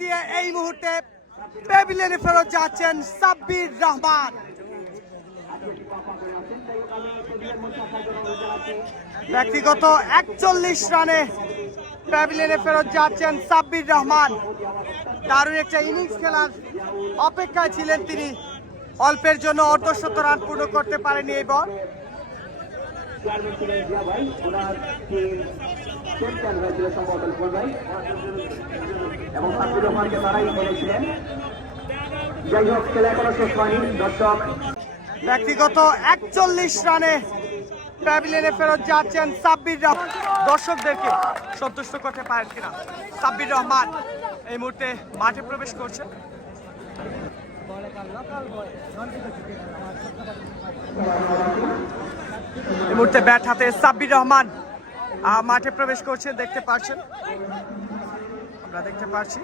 দিয়ে এই মুহূর্তে প্যাভিলিয়নে ফেরত যাচ্ছেন সাব্বির রহমান। ব্যক্তিগত 41 রানে প্যাভিলিয়নে ফেরত যাচ্ছেন সাব্বির রহমান। দারুণ একটা ইনিংস খেলার অপেক্ষায় ছিলেন তিনি। অল্পের জন্য অর্ধশত রান পূর্ণ করতে পারেনি এই বল। ব্যক্তিগত 41 রানে প্যাভিলিয়নে ফেরত যাচ্ছেন সাব্বির রহমান। দর্শকদেরকে সন্তুষ্ট করতে পারেন কিনা সাব্বির রহমান এই মুহূর্তে মাঠে প্রবেশ করছে। এই মুহূর্তে ব্যাট হাতে সাব্বির রহমান মাঠে প্রবেশ করছে, দেখতে পাচ্ছেন, আমরা দেখতে পাচ্ছি।